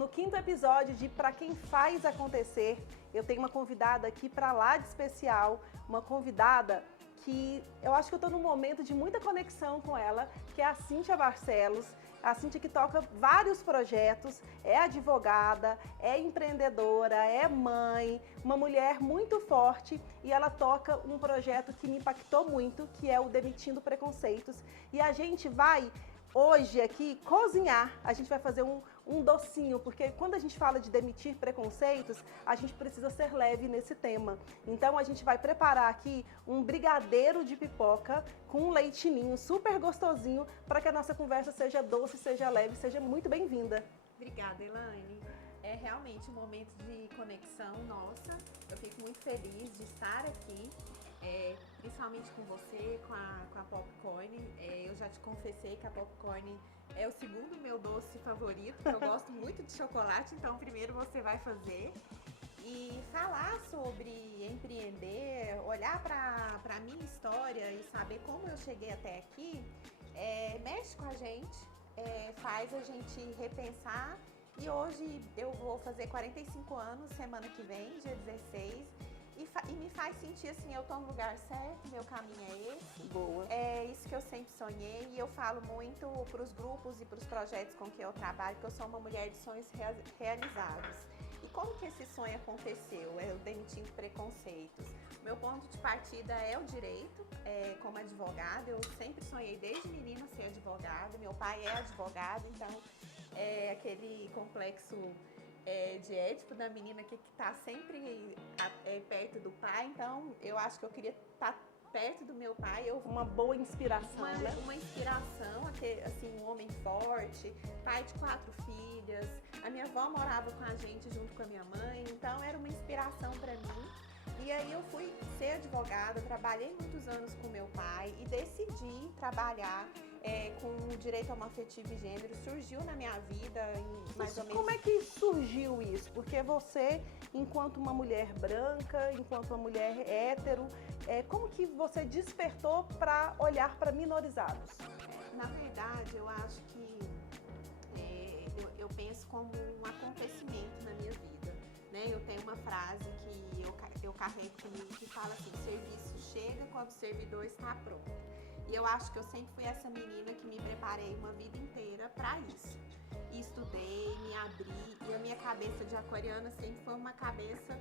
No quinto episódio de Pra Quem Faz Acontecer, eu tenho uma convidada aqui pra lá de especial, uma convidada que eu acho que eu estou num momento de muita conexão com ela, que é a Cíntia Barcelos. A Cíntia que toca vários projetos, é advogada, é empreendedora, é mãe, uma mulher muito forte, e ela toca um projeto que me impactou muito, que é o Demitindo Preconceitos. E a gente vai hoje aqui cozinhar, a gente vai fazer um docinho, porque quando a gente fala de demitir preconceitos, a gente precisa ser leve nesse tema. Então a gente vai preparar aqui um brigadeiro de pipoca com um leitinho super gostosinho para que a nossa conversa seja doce, seja leve, seja muito bem-vinda. Obrigada, Elaine. É realmente um momento de conexão nossa. Eu fico muito feliz de estar aqui, principalmente com você, com a Popcorn. Eu já te confessei que a Popcorn é o segundo meu doce favorito. Eu gosto muito de chocolate, então primeiro você vai fazer. E falar sobre empreender, olhar para a minha história e saber como eu cheguei até aqui, mexe com a gente, faz a gente repensar. E hoje eu vou fazer 45 anos, semana que vem, dia 16, e me faz sentir assim, eu tô no lugar certo, meu caminho é esse. Boa. É isso que eu sempre sonhei, e eu falo muito para os grupos e para os projetos com que eu trabalho, que eu sou uma mulher de sonhos realizados. E como que esse sonho aconteceu? Eu demitindo preconceitos. Meu ponto de partida é o direito, como advogada. Eu sempre sonhei desde menina ser advogada. Meu pai é advogado, então é aquele complexo de Édipo da menina que está sempre perto do pai. Então eu acho que eu queria estar perto do meu pai. Uma boa inspiração, né? Uma inspiração, assim, um homem forte, pai de 4 filhas. A minha avó morava com a gente junto com a minha mãe, então era uma inspiração para mim. E aí eu fui ser advogada, trabalhei muitos anos com meu pai e decidi trabalhar com direito homoafetivo e gênero. Surgiu na minha vida em mais ou menos... Como é que surgiu isso? Porque você, enquanto uma mulher branca, enquanto uma mulher hétero, como que você despertou para olhar para minorizados? Na verdade, eu acho que eu penso como um acontecimento na minha vida. Né? Eu tenho uma frase que eu carrego comigo que fala assim: serviço chega quando o servidor está pronto. E eu acho que eu sempre fui essa menina que me preparei uma vida inteira para isso. E estudei, me abri, e a minha cabeça de aquariana sempre foi uma cabeça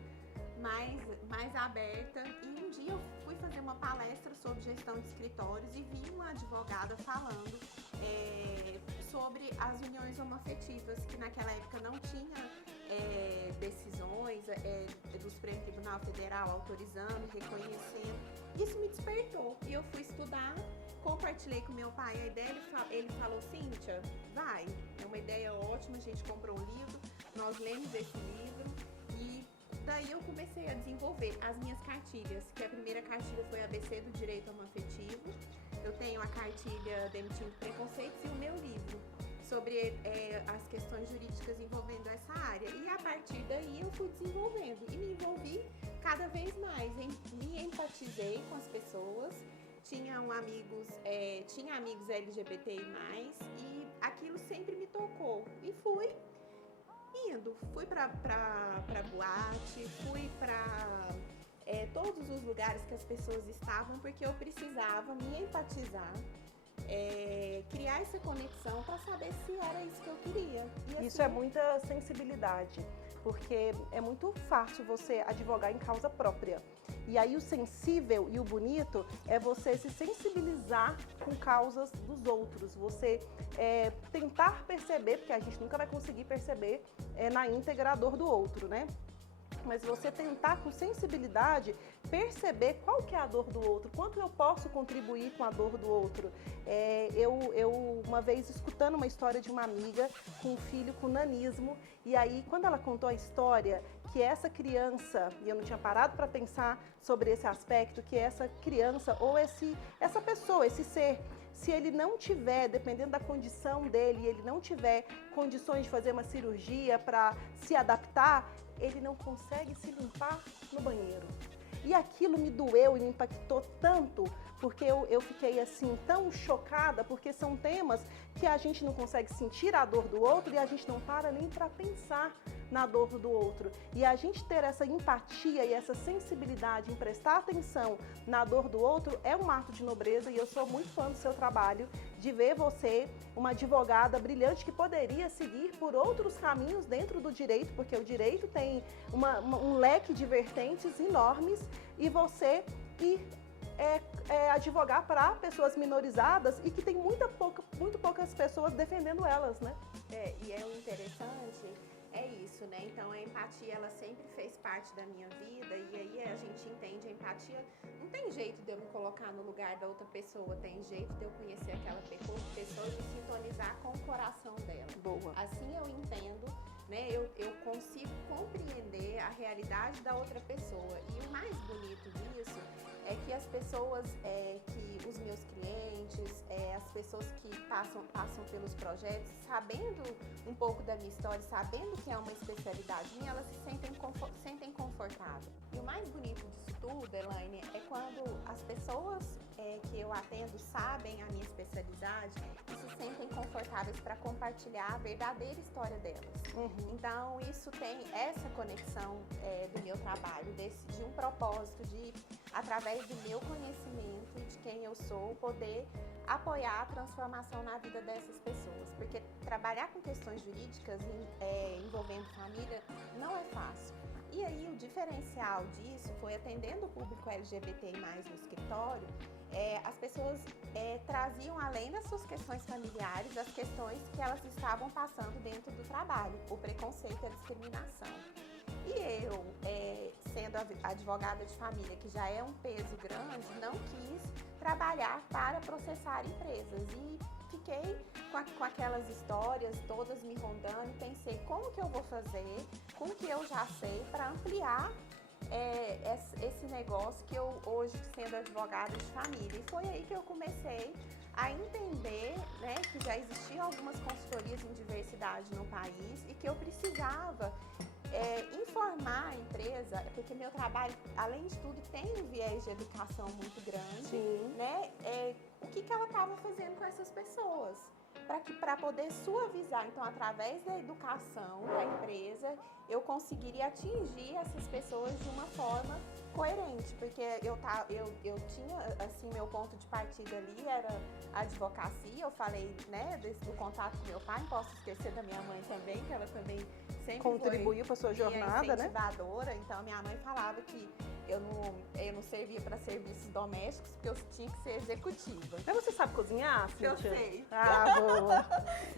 mais aberta. E um dia eu fui fazer uma palestra sobre gestão de escritórios e vi uma advogada falando sobre as uniões homoafetivas, que naquela época não tinha decisões do Supremo Tribunal Federal autorizando, reconhecendo. Isso me despertou e eu fui estudar, compartilhei com meu pai a ideia, ele falou: Cíntia, vai, é uma ideia ótima, a gente comprou um livro, nós lemos esse livro e daí eu comecei a desenvolver as minhas cartilhas, que a primeira cartilha foi ABC do Direito Homoafetivo, eu tenho a cartilha Demitindo Preconceitos e o meu livro sobre as questões jurídicas envolvendo essa área. E a partir daí eu fui desenvolvendo e me envolvi cada vez mais, me empatizei com as pessoas, tinha amigos LGBTI+, e aquilo sempre me tocou. E fui pra boate, fui pra todos os lugares que as pessoas estavam, porque eu precisava me empatizar, criar essa conexão para saber se era isso que eu queria. E assim, isso é muita sensibilidade, porque é muito fácil você advogar em causa própria. E aí o sensível e o bonito é você se sensibilizar com causas dos outros, você tentar perceber, porque a gente nunca vai conseguir perceber na íntegra a dor do outro, né? Mas você tentar com sensibilidade perceber qual que é a dor do outro, quanto eu posso contribuir com a dor do outro. Eu uma vez escutando uma história de uma amiga com um filho com nanismo, e aí quando ela contou a história que essa criança, e eu não tinha parado para pensar sobre esse aspecto, que essa criança ou essa pessoa, esse ser, se ele não tiver, dependendo da condição dele, ele não tiver condições de fazer uma cirurgia para se adaptar, ele não consegue se limpar no banheiro. E aquilo me doeu e me impactou tanto, porque eu fiquei assim tão chocada, porque são temas que a gente não consegue sentir a dor do outro e a gente não para nem para pensar na dor do outro. E a gente ter essa empatia e essa sensibilidade em prestar atenção na dor do outro é um ato de nobreza, e eu sou muito fã do seu trabalho, de ver você uma advogada brilhante que poderia seguir por outros caminhos dentro do direito, porque o direito tem um leque de vertentes enormes, e você ir advogar para pessoas minorizadas e que tem muito poucas pessoas defendendo elas, né? E é o interessante, é isso, né? Então a empatia, ela sempre fez parte da minha vida, e aí a gente entende a empatia. Não tem jeito de eu me colocar no lugar da outra pessoa, tem jeito de eu conhecer aquela pessoa e me sintonizar com o coração dela. Boa. Assim eu entendo, né? Eu consigo compreender a realidade da outra pessoa. E o mais bonito disso é que as pessoas, que os meus clientes, as pessoas que passam pelos projetos, sabendo um pouco da minha história, sabendo que é uma especialidade minha, elas se sentem confortáveis. E o mais bonito disso tudo, Elaine, é quando as pessoas que eu atendo sabem a minha especialidade e se sentem confortáveis para compartilhar a verdadeira história delas. Então, isso tem essa conexão do meu trabalho, de um propósito de, através do meu conhecimento e de quem eu sou, poder apoiar a transformação na vida dessas pessoas. Porque trabalhar com questões jurídicas envolvendo família não é fácil. E aí o diferencial disso foi, atendendo o público LGBTI+, no escritório, as pessoas traziam, além das suas questões familiares, as questões que elas estavam passando dentro do trabalho, o preconceito e a discriminação. E eu, sendo advogada de família, que já é um peso grande, não quis trabalhar para processar empresas. E fiquei com aquelas histórias todas me rondando e pensei, como que eu vou fazer com o que eu já sei para ampliar esse negócio que eu hoje, sendo advogada de família. E foi aí que eu comecei a entender, né, que já existiam algumas consultorias em diversidade no país e que eu precisava informar a empresa, porque meu trabalho, além de tudo, tem um viés de educação muito grande. Sim. Né? O que ela estava fazendo com essas pessoas, para poder suavizar. Então, através da educação da empresa, eu conseguiria atingir essas pessoas de uma forma coerente, porque eu tinha, assim, meu ponto de partida ali era a advocacia. Eu falei, né, do contato com meu pai, não posso esquecer da minha mãe também, que ela também sempre contribuiu para a sua jornada, né? Incentivadora. Então, minha mãe falava que eu não servia para serviços domésticos, porque eu tinha que ser executiva. Mas você sabe cozinhar, Cíntia? Eu sei. Boa.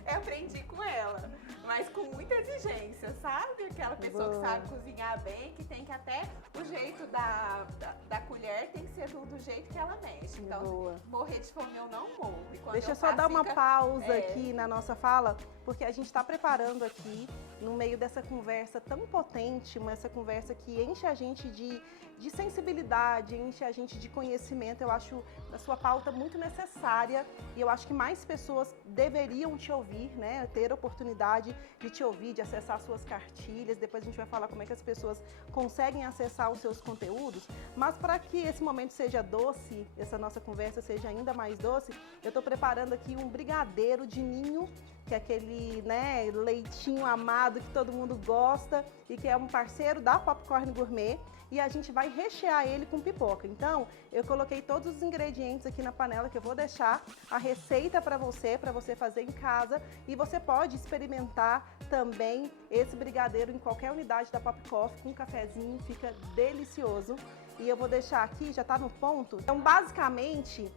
Eu aprendi com ela, mas com muita exigência, sabe? Aquela pessoa que sabe cozinhar bem, que tem que até o jeito da colher tem que ser do jeito que ela mexe. Então, morrer de fome eu não morro. Deixa eu só dar uma pausa aqui na nossa fala, porque a gente está preparando aqui, no meio dessa conversa tão potente, essa conversa que enche a gente de sensibilidade, enche a gente de conhecimento. Eu acho a sua pauta muito necessária e eu acho que mais pessoas deveriam te ouvir, né? Ter a oportunidade de te ouvir, de acessar suas cartilhas. Depois a gente vai falar como é que as pessoas conseguem acessar os seus conteúdos. Mas para que esse momento seja doce, essa nossa conversa seja ainda mais doce, eu estou preparando aqui um brigadeiro de ninho, que é aquele, né, leitinho amado que todo mundo gosta e que é um parceiro da Popcorn Gourmet. E a gente vai rechear ele com pipoca. Então, eu coloquei todos os ingredientes aqui na panela, que eu vou deixar a receita para você fazer em casa. E você pode experimentar também esse brigadeiro em qualquer unidade da Pop Coffee com um cafezinho, fica delicioso. E eu vou deixar aqui, já tá no ponto. Então, basicamente,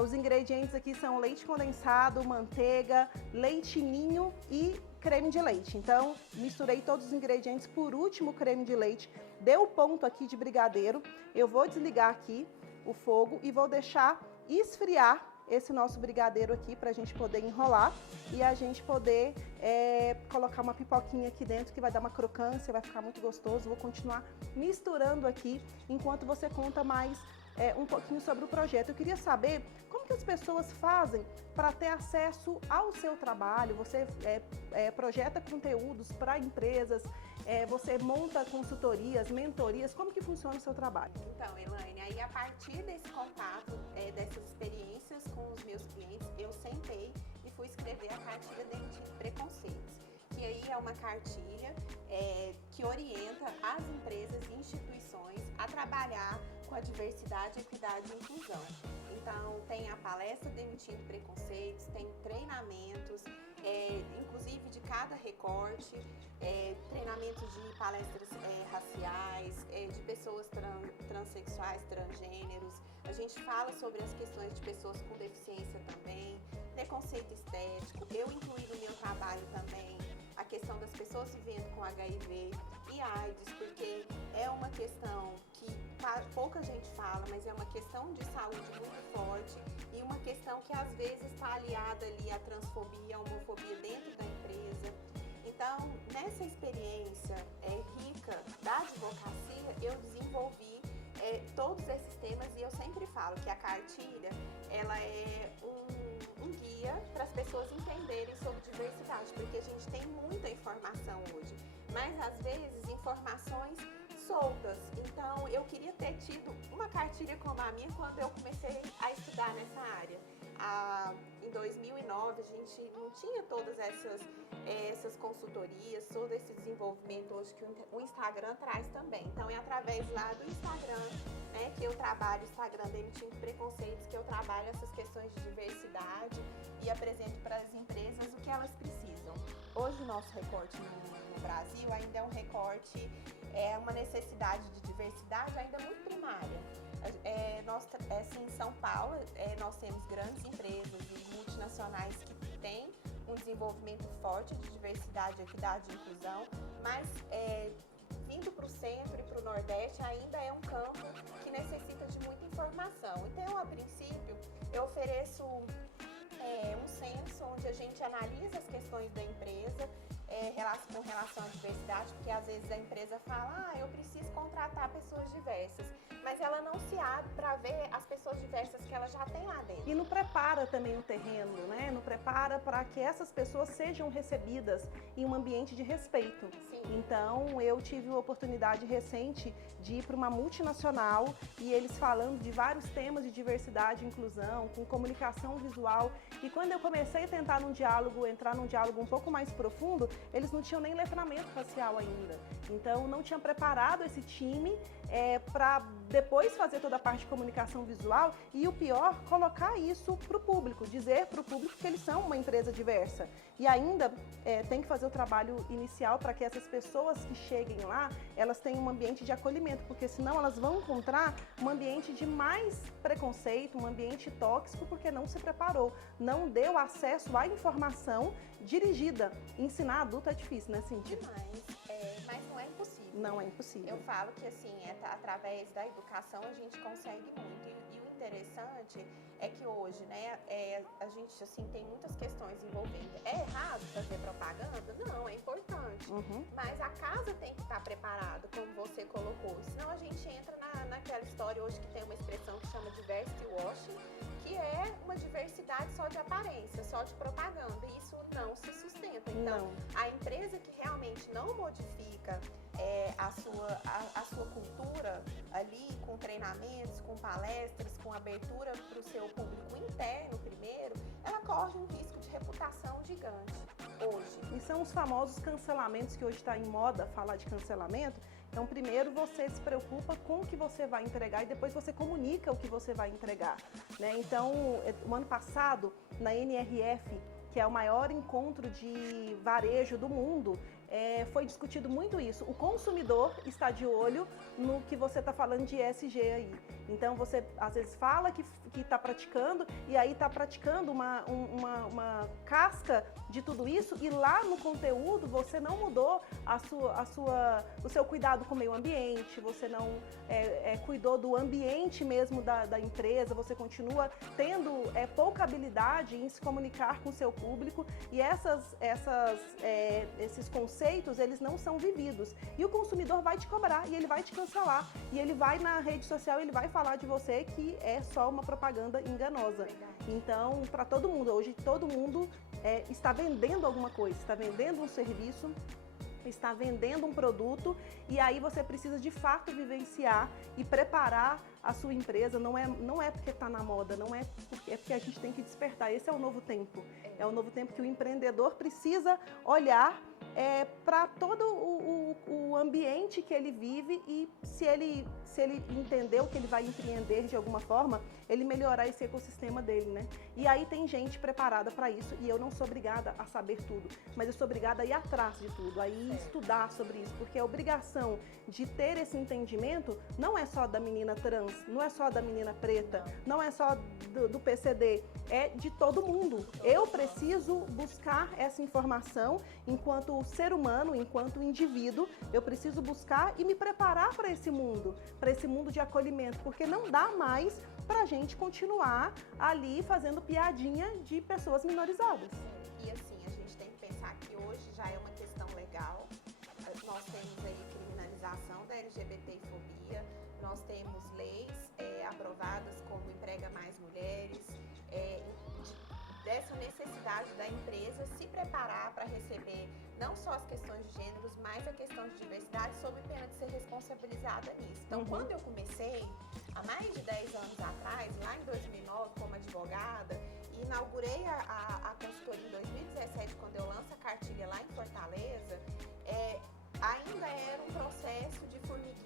os ingredientes aqui são leite condensado, manteiga, leite ninho e creme de leite. Então, misturei todos os ingredientes, por último o creme de leite. Deu o ponto aqui de brigadeiro. Eu vou desligar aqui o fogo e vou deixar esfriar esse nosso brigadeiro aqui para a gente poder enrolar e a gente poder colocar uma pipoquinha aqui dentro que vai dar uma crocância, vai ficar muito gostoso. Vou continuar misturando aqui enquanto você conta mais um pouquinho sobre o projeto. Eu queria saber como que as pessoas fazem para ter acesso ao seu trabalho. Você projeta conteúdos para empresas, você monta consultorias, mentorias, como que funciona o seu trabalho? Então, Elaine, aí a partir desse contato, dessas experiências com os meus clientes, eu sentei e fui escrever a cartilha Demitindo Preconceitos, que aí é uma cartilha que orienta as empresas e instituições a trabalhar com a diversidade, equidade e inclusão. Então, tem a palestra Demitindo Preconceitos, tem treinamentos, inclusive de cada recorte, treinamentos de palestras raciais, de pessoas transexuais, transgêneros. A gente fala sobre as questões de pessoas com deficiência também, preconceito estético. Eu incluí no meu trabalho também a questão das pessoas vivendo com HIV e AIDS, porque é uma questão que pouca gente fala, mas é uma questão de saúde muito forte e uma questão que às vezes está aliada ali à transfobia, à homofobia dentro da empresa. Então, nessa experiência rica da advocacia, eu desenvolvi todos esses temas e eu sempre falo que a cartilha, ela é um guia para as pessoas entenderem sobre diversidade, porque a gente tem muita informação hoje, mas às vezes informações soltas. Então, eu queria ter tido uma cartilha como a minha quando eu comecei a estudar nessa área. Em 2009, a gente não tinha todas essas consultorias, todo esse desenvolvimento hoje que o Instagram traz também. Então, é através lá do Instagram, né, que eu trabalho, Instagram Demitindo Preconceitos, que eu trabalho essas questões de diversidade e apresento para as empresas o que elas precisam. Hoje, o nosso recorte no Brasil ainda é um recorte, uma necessidade de diversidade ainda muito primária. Em São Paulo, nós temos grandes empresas e multinacionais que têm um desenvolvimento forte de diversidade, equidade e inclusão, mas vindo para o centro e para o Nordeste ainda é um campo que necessita de muita informação. Então, a princípio, eu ofereço um censo onde a gente analisa as questões da empresa com relação à diversidade, porque às vezes a empresa fala, eu preciso contratar pessoas diversas, mas ela não se abre para ver as pessoas diversas que ela já tem lá dentro. E não prepara também o terreno, né? Não prepara para que essas pessoas sejam recebidas em um ambiente de respeito. Sim. Então, eu tive a oportunidade recente de ir para uma multinacional e eles falando de vários temas de diversidade e inclusão, com comunicação visual. E quando eu comecei a tentar entrar num diálogo um pouco mais profundo, eles não tinham nem letramento facial ainda. Então, não tinham preparado esse time para depois fazer toda a parte de comunicação visual e, o pior, colocar isso para o público, dizer para o público que eles são uma empresa diversa. E ainda tem que fazer o trabalho inicial para que essas pessoas que cheguem lá, elas tenham um ambiente de acolhimento, porque senão elas vão encontrar um ambiente de mais preconceito, um ambiente tóxico, porque não se preparou, não deu acesso à informação dirigida. Ensinar adulto é difícil, né, Cíntia? Demais, mas não é impossível. Não é impossível. Eu falo que assim, através da educação a gente consegue muito. E o interessante é que hoje, né, a gente assim, tem muitas questões envolvendo. É errado fazer propaganda? Não, é importante. Uhum. Mas a casa tem que estar preparada, como você colocou. Senão a gente entra naquela história hoje que tem uma expressão que chama diversity washing, que é uma diversidade só de aparência, só de propaganda. E isso não se sustenta. Então, a empresa que realmente não modifica a sua cultura ali, com treinamentos, com palestras, com abertura para o seu público interno primeiro, ela corre um risco de reputação gigante hoje. E são os famosos cancelamentos, que hoje está em moda falar de cancelamento. Então, primeiro você se preocupa com o que você vai entregar e depois você comunica o que você vai entregar, né? Então, o ano passado, na NRF, que é o maior encontro de varejo do mundo, foi discutido muito isso. O consumidor está de olho no que você está falando de ESG aí. Então, você às vezes fala que está praticando e aí está praticando uma casca de tudo isso e lá no conteúdo você não mudou o seu cuidado com o meio ambiente, você não cuidou do ambiente mesmo da empresa, você continua tendo pouca habilidade em se comunicar com o seu público e esses conceitos, eles não são vividos. E o consumidor vai te cobrar e ele vai te cancelar. E ele vai na rede social, ele vai falar de você que é só uma propaganda enganosa. Então, para todo mundo, hoje todo mundo está vendendo alguma coisa, está vendendo um serviço, está vendendo um produto e aí você precisa de fato vivenciar e preparar a sua empresa. Não é porque está na moda, é porque a gente tem que despertar. Esse é o novo tempo. É o novo tempo que o empreendedor precisa olhar para todo o ambiente que ele vive e se ele entendeu que ele vai empreender de alguma forma, ele melhorar esse ecossistema dele, né? E aí tem gente preparada para isso e eu não sou obrigada a saber tudo, mas eu sou obrigada a ir atrás de tudo, a ir estudar sobre isso, porque a obrigação de ter esse entendimento não é só da menina trans, não é só da menina preta, não é só do PCD, é de todo mundo. Eu preciso buscar essa informação enquanto ser humano, enquanto indivíduo, eu preciso buscar e me preparar para esse mundo de acolhimento, porque não dá mais para a gente continuar ali fazendo piadinha de pessoas minorizadas. E assim, a gente tem que pensar que hoje já é uma questão legal. Nós temos aí criminalização da LGBTfobia, nós temos leis aprovadas como Emprega Mais Mulheres, dessa necessidade da empresa se preparar para receber não só as questões de gêneros, mas a questão de diversidade, sob pena de ser responsabilizada nisso. Então, quando eu comecei, há mais de 10 anos atrás, lá em 2009, como advogada, e inaugurei a consultoria em 2017, quando eu lanço a cartilha lá em Fortaleza, ainda era um processo de formiguinha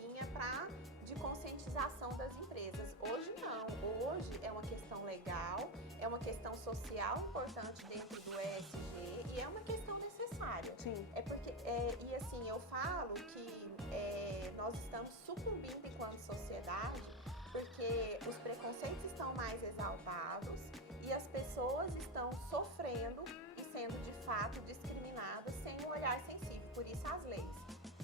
de conscientização das empresas. Hoje não, hoje é uma questão legal, é uma questão social importante dentro do ESG e é uma questão necessária. Sim. E assim, eu falo que nós estamos sucumbindo enquanto sociedade porque os preconceitos estão mais exaltados e as pessoas estão sofrendo e sendo de fato discriminadas sem um olhar sensível, por isso as leis.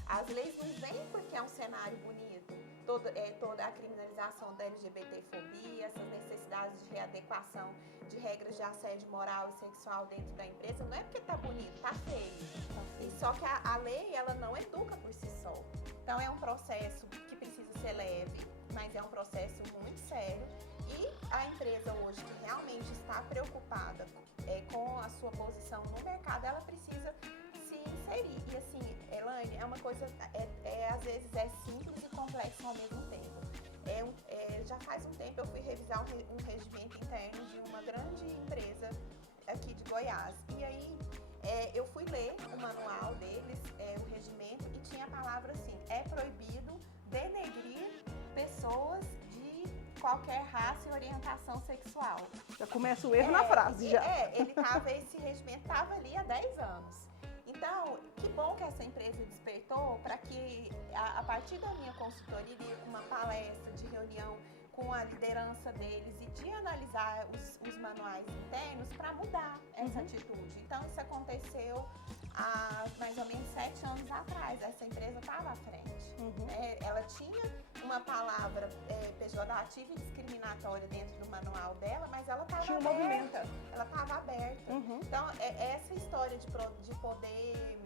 As leis não vêm porque é um cenário bonito, toda a criminalização da LGBTfobia, essas necessidades de readequação de regras de assédio moral e sexual dentro da empresa, não é porque tá bonito, tá feio. E só que a lei, ela não educa por si só. Então é um processo que precisa ser leve, mas é um processo muito sério. E a empresa hoje que realmente está preocupada com a sua posição no mercado, ela precisa se inserir. E assim, Elaine, é uma coisa, às vezes é simples e complexo ao mesmo tempo. Já faz um tempo eu fui revisar um regimento interno de uma grande empresa aqui de Goiás. E aí eu fui ler o manual deles, o regimento, e tinha a palavra assim: é proibido denegrir pessoas de qualquer raça e orientação sexual. Já começa o erro na frase, já. Esse regimento estava ali há 10 anos. Então, que bom que essa empresa despertou para que, a partir da minha consultoria, uma palestra de reunião com a liderança deles e de analisar os manuais internos para mudar essa atitude. Então, isso aconteceu há mais ou menos 7 anos atrás. Essa empresa estava à frente. Ela tinha uma palavra pejorativa e discriminatória dentro do manual dela, mas ela estava aberta. Ela estava aberta. Então, essa história de poder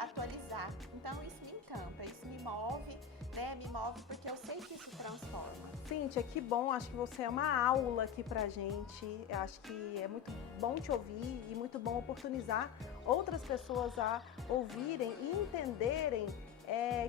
atualizar. Então, isso me encanta, isso me move, né? Me move porque eu sei que isso transforma. Cíntia, que bom, acho que você é uma aula aqui pra gente. Eu acho que é muito bom te ouvir e muito bom oportunizar outras pessoas a ouvirem e entenderem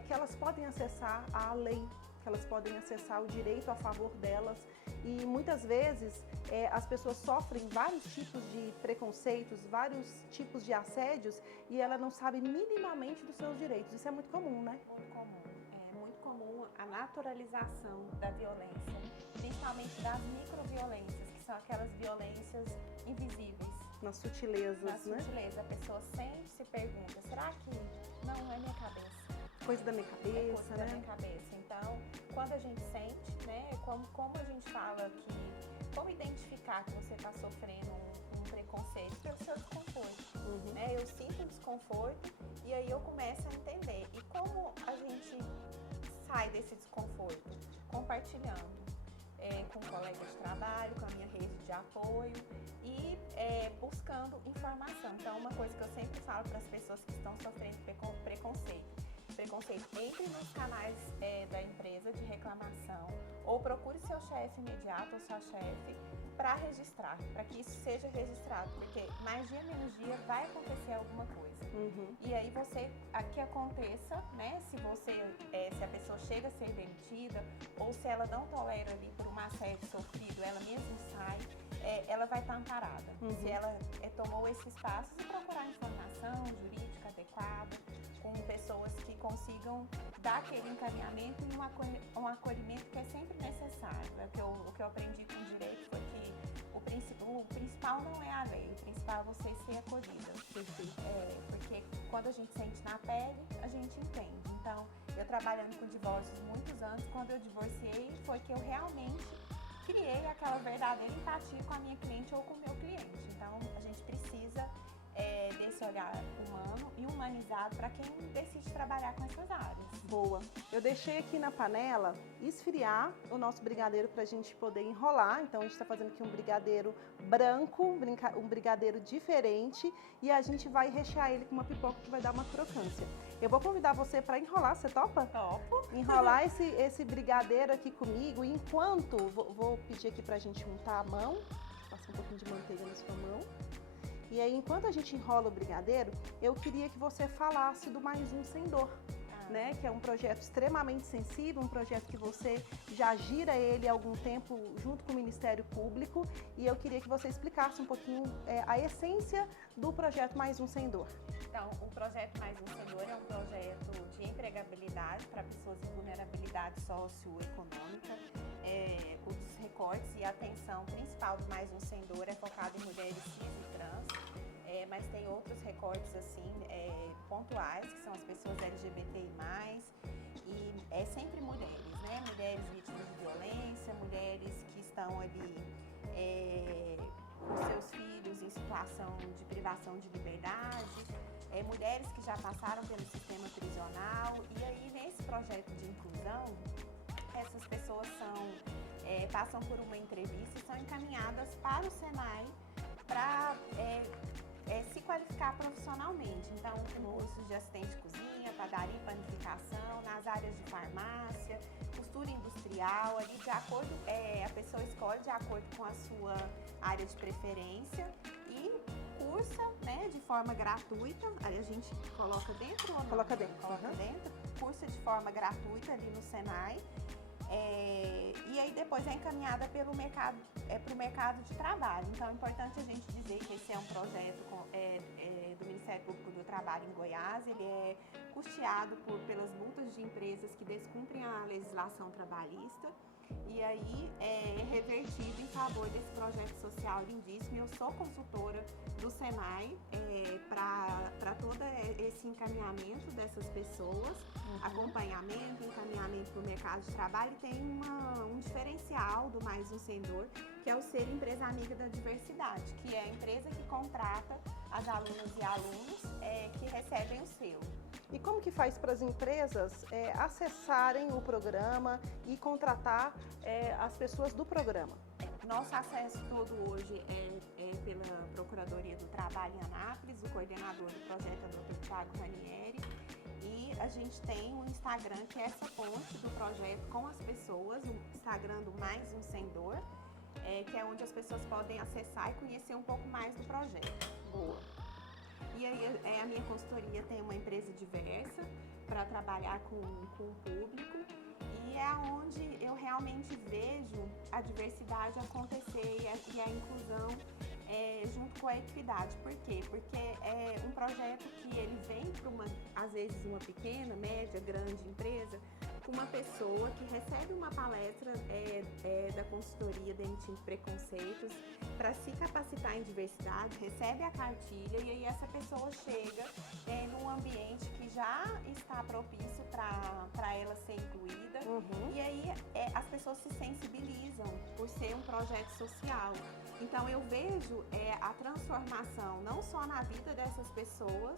que elas podem acessar a lei, que elas podem acessar o direito a favor delas. E muitas vezes as pessoas sofrem vários tipos de preconceitos, vários tipos de assédios e ela não sabe minimamente dos seus direitos. Isso é muito comum, né? Muito comum. É muito comum a naturalização da violência, principalmente das microviolências, que são aquelas violências invisíveis. Nas sutilezas, né? Na sutileza, a pessoa sempre se pergunta, será que não é minha cabeça? Coisa da minha cabeça, coisa da minha cabeça. Então, quando a gente sente, né, como a gente fala que, como identificar que você está sofrendo um preconceito pelo seu desconforto, né? Eu sinto desconforto e aí eu começo a entender. E como a gente sai desse desconforto? Compartilhando com colegas de trabalho, com a minha rede de apoio e buscando informação. Então, uma coisa que eu sempre falo para as pessoas que estão sofrendo preconceito, entre nos canais da empresa de reclamação ou procure seu chefe imediato ou sua chefe para registrar, para que isso seja registrado, porque mais dia menos dia vai acontecer alguma coisa. E aí que aconteça, né, se a pessoa chega a ser demitida ou se ela não tolera ali por um assédio sofrido, ela mesma sai, ela vai estar amparada. Se ela tomou esses passos e procurar informação jurídica adequada, com pessoas que consigam dar aquele encaminhamento e um acolhimento que é sempre necessário. O que eu aprendi com o direito foi que o principal não é a lei, o principal é você ser acolhida. Porque quando a gente sente na pele, a gente entende. Então, eu trabalhando com divórcios muitos anos, quando eu divorciei, foi que eu realmente criei aquela verdadeira empatia com a minha cliente ou com o meu cliente. Então, a gente precisa desse olhar humano e humanizado para quem decide trabalhar com essas áreas. Boa. Eu deixei aqui na panela esfriar o nosso brigadeiro para a gente poder enrolar. Então, a gente está fazendo aqui um brigadeiro branco, um brigadeiro diferente, e a gente vai rechear ele com uma pipoca que vai dar uma crocância. Eu vou convidar você para enrolar, você topa? Topo. Enrolar esse brigadeiro aqui comigo, enquanto vou pedir aqui para a gente untar a mão, passar um pouquinho de manteiga na sua mão. E aí, enquanto a gente enrola o brigadeiro, eu queria que você falasse do Mais Um Sem Dor, né? Que é um projeto extremamente sensível, um projeto que você já gira ele há algum tempo junto com o Ministério Público, e eu queria que você explicasse um pouquinho a essência do projeto Mais Um Sem Dor. Então, o projeto Mais Um Sem Dor é um projeto de empregabilidade para pessoas em vulnerabilidade socioeconômica. Os recortes e a atenção principal do Mais Um Sem Dor é focado em mulheres cis e trans, mas tem outros recortes assim, pontuais, que são as pessoas LGBTI+, e é sempre mulheres, né? Mulheres vítimas de violência, mulheres que estão ali com seus filhos em situação de privação de liberdade, mulheres que já passaram pelo sistema prisional. E aí, nesse projeto de inclusão, essas pessoas passam por uma entrevista e são encaminhadas para o Senai para se qualificar profissionalmente. Então, cursos de assistente de cozinha, padaria e panificação, nas áreas de farmácia, costura industrial, ali de acordo, a pessoa escolhe de acordo com a sua área de preferência e cursa, né, de forma gratuita. Aí a gente coloca dentro ou não? Coloca dentro. Cursa de forma gratuita ali no Senai. E aí depois é encaminhada para o mercado de trabalho. Então é importante a gente dizer que esse é um projeto do Ministério Público do Trabalho em Goiás. Ele é custeado pelas multas de empresas que descumprem a legislação trabalhista, e aí é revertido em favor desse projeto social lindíssimo. Eu sou consultora do Senai para todo esse encaminhamento dessas pessoas, acompanhamento, encaminhamento para o mercado de trabalho. E tem um diferencial do Mais Um Sem Dor, que é o ser empresa amiga da diversidade, que é a empresa que contrata as alunas e alunos que recebem o selo. E como que faz para as empresas acessarem o programa e contratar as pessoas do programa? Nosso acesso todo hoje é pela Procuradoria do Trabalho em Anápolis. O coordenador do projeto é o Dr. Thiago Ranieri. E a gente tem um Instagram, que é essa ponte do projeto com as pessoas, o Instagram do Mais Um Sem Dor, que é onde as pessoas podem acessar e conhecer um pouco mais do projeto. Boa. E aí a minha consultoria tem uma empresa diversa para trabalhar com o público, e é onde eu realmente vejo a diversidade acontecer e a inclusão junto com a equidade. Por quê? Porque é um projeto que ele vem para às vezes uma pequena, média, grande empresa, com uma pessoa que recebe uma palestra da consultoria Demitindo Preconceitos para se capacitar em diversidade, recebe a cartilha, e aí essa pessoa chega num ambiente que já está propício para ela ser incluída. E aí as pessoas se sensibilizam por ser um projeto social. Então eu vejo a transformação não só na vida dessas pessoas,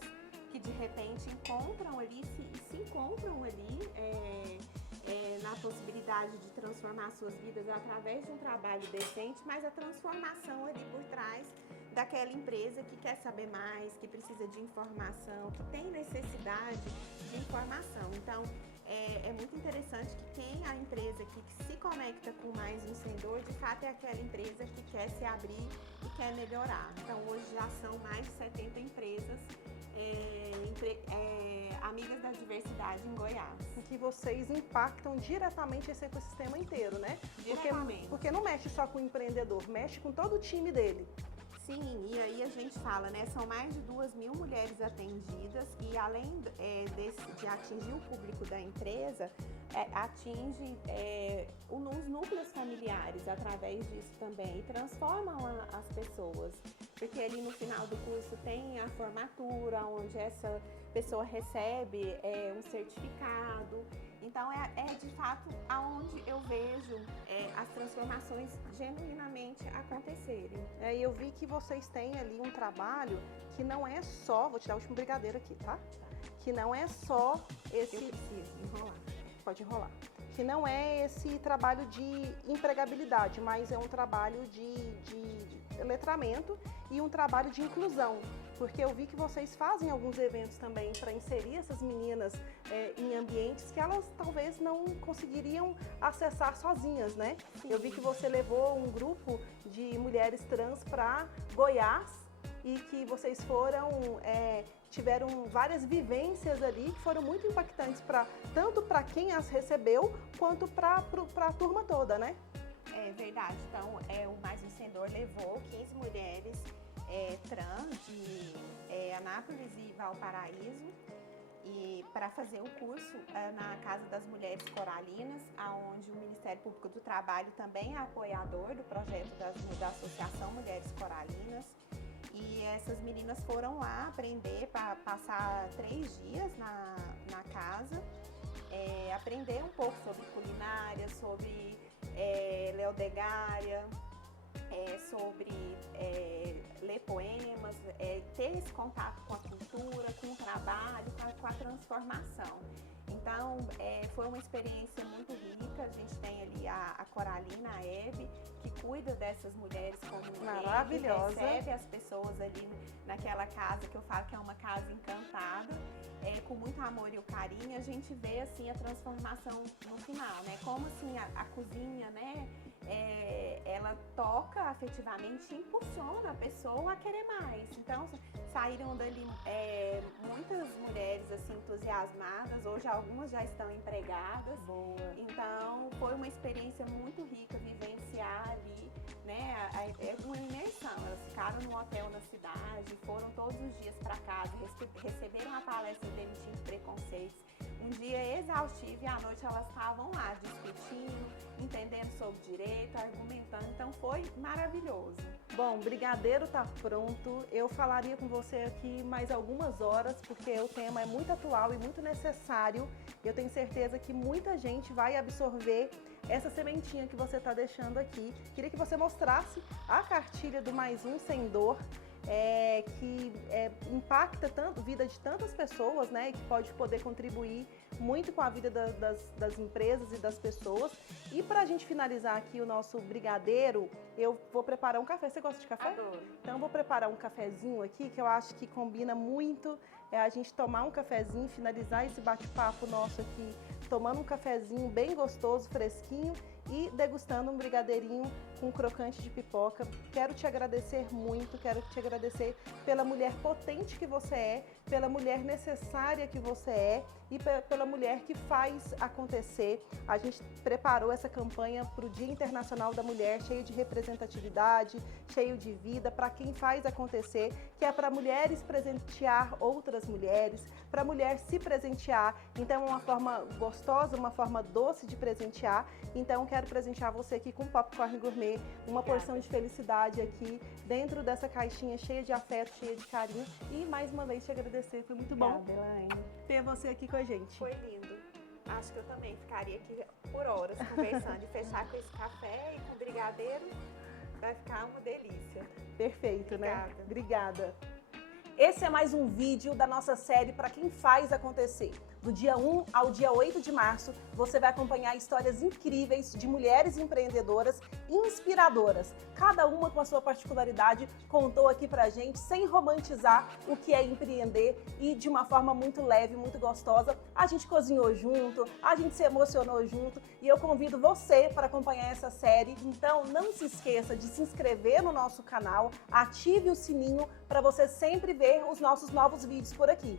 que de repente encontram ali, se encontram ali na possibilidade de transformar suas vidas através de um trabalho decente, mas a transformação ali por trás daquela empresa que quer saber mais, que precisa de informação, que tem necessidade de informação. Então, é muito muito interessante que quem a empresa aqui que se conecta com mais um vendedor, de fato é aquela empresa que quer se abrir e quer melhorar. Então hoje já são mais de 70 empresas amigas da diversidade em Goiás. Em que vocês impactam diretamente esse ecossistema inteiro, né? Diretamente. Porque não mexe só com o empreendedor, mexe com todo o time dele. Sim, e aí a gente fala, né? São mais de 2.000 mulheres atendidas e além de atingir o público da empresa, atinge os núcleos familiares através disso também e transformam as pessoas. Porque ali no final do curso tem a formatura, onde essa pessoa recebe um certificado. Então é de fato aonde eu vejo as transformações genuinamente acontecerem. E eu vi que vocês têm ali um trabalho que não é só, vou te dar o último brigadeiro aqui, tá? Que não é só esse... Eu preciso enrolar. Pode enrolar. Que não é esse trabalho de empregabilidade, mas é um trabalho de letramento e um trabalho de inclusão. Porque eu vi que vocês fazem alguns eventos também para inserir essas meninas em ambientes que elas talvez não conseguiriam acessar sozinhas, né? Sim. Eu vi que você levou um grupo de mulheres trans para Goiás e que vocês tiveram várias vivências ali que foram muito impactantes tanto para quem as recebeu quanto para a turma toda, né? É verdade. Então, o Mais Vencedor levou 15 mulheres trans de Anápolis e Valparaíso e para fazer o curso na Casa das Mulheres Coralinas, onde o Ministério Público do Trabalho também é apoiador do projeto da Associação Mulheres Coralinas. E essas meninas foram lá aprender, para passar 3 dias na casa, aprender um pouco sobre culinária, sobre leodegária, sobre ler poemas, ter esse contato com a cultura, com o trabalho, com a transformação. Então, foi uma experiência muito rica. A gente tem ali a Coralina, a Hebe, que cuida dessas mulheres como maravilhosa, que recebe as pessoas ali naquela casa, que eu falo que é uma casa encantada, com muito amor e o carinho. A gente vê assim a transformação no final, né? Como assim a cozinha, né? Ela toca afetivamente e impulsiona a pessoa a querer mais. Então, saíram dali muitas mulheres assim entusiasmadas. Hoje algumas já estão empregadas. Boa. Então, foi uma experiência muito rica vivenciar ali, né? Uma imersão. Elas ficaram num hotel na cidade, foram todos os dias para casa, receberam a palestra Demitindo Preconceitos. Um dia exaustivo e à noite elas estavam lá discutindo, entendendo sobre direito, argumentando. Então foi maravilhoso. Bom, brigadeiro tá pronto. Eu falaria com você aqui mais algumas horas, porque o tema é muito atual e muito necessário. Eu tenho certeza que muita gente vai absorver essa sementinha que você está deixando aqui. Queria que você mostrasse a cartilha do Mais Um Sem Dor, que impacta tanto a vida de tantas pessoas, né, e que pode poder contribuir muito com a vida das empresas e das pessoas. E para a gente finalizar aqui o nosso brigadeiro, eu vou preparar um café. Você gosta de café? Adoro. Então eu vou preparar um cafezinho aqui, que eu acho que combina muito a gente tomar um cafezinho, finalizar esse bate-papo nosso aqui, tomando um cafezinho bem gostoso, fresquinho e degustando um brigadeirinho com crocante de pipoca. Quero te agradecer muito, quero te agradecer pela mulher potente que você é, pela mulher necessária que você é e pela mulher que faz acontecer. A gente preparou essa campanha para o Dia Internacional da Mulher, cheio de representatividade, cheio de vida, para quem faz acontecer, que é para mulheres presentear outras mulheres, para a mulher se presentear. Então é uma forma gostosa, uma forma doce de presentear. Então quero presentear você aqui com Popcorn Gourmet, uma porção de felicidade aqui dentro dessa caixinha cheia de afeto, cheia de carinho. E mais uma vez te agradecer, foi muito bom ter você aqui com a gente. Foi lindo. Acho que eu também ficaria aqui por horas conversando e fechar com esse café e com brigadeiro. Vai ficar uma delícia. Perfeito, Obrigada. né? Obrigada. Esse é mais um vídeo da nossa série Para Quem Faz Acontecer. Do dia 1 ao dia 8 de março, você vai acompanhar histórias incríveis de mulheres empreendedoras inspiradoras. Cada uma com a sua particularidade contou aqui pra gente, sem romantizar o que é empreender e de uma forma muito leve, muito gostosa. A gente cozinhou junto, a gente se emocionou junto e eu convido você para acompanhar essa série. Então não se esqueça de se inscrever no nosso canal, ative o sininho para você sempre ver os nossos novos vídeos por aqui.